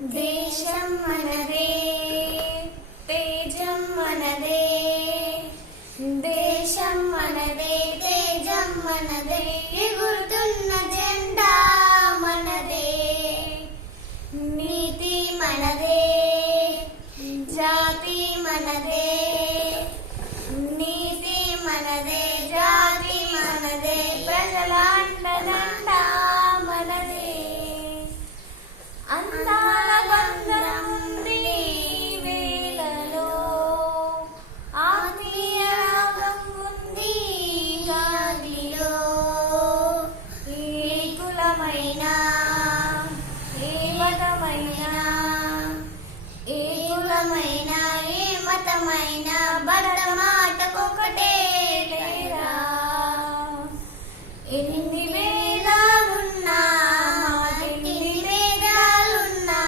దేశం మనదే, తేజం మనదే. దేశం మనదే, తేజం మనదే. ఎగురుతున్న జెండా మనదే. నీతి మనదే, జాతి మనదే. నీతి మనదే, జాతి మనదే. ప్రజల అండదండ మనదే. అందాల బంధం ఉంది వేలలో, ఆత్మీయ రాగం ఉంది గాలిలో. ఏ కులమైనా, ఏ మతమైనా, ఏ కులమైనా, ఏ మతమైనా, భరత మాటకొకటే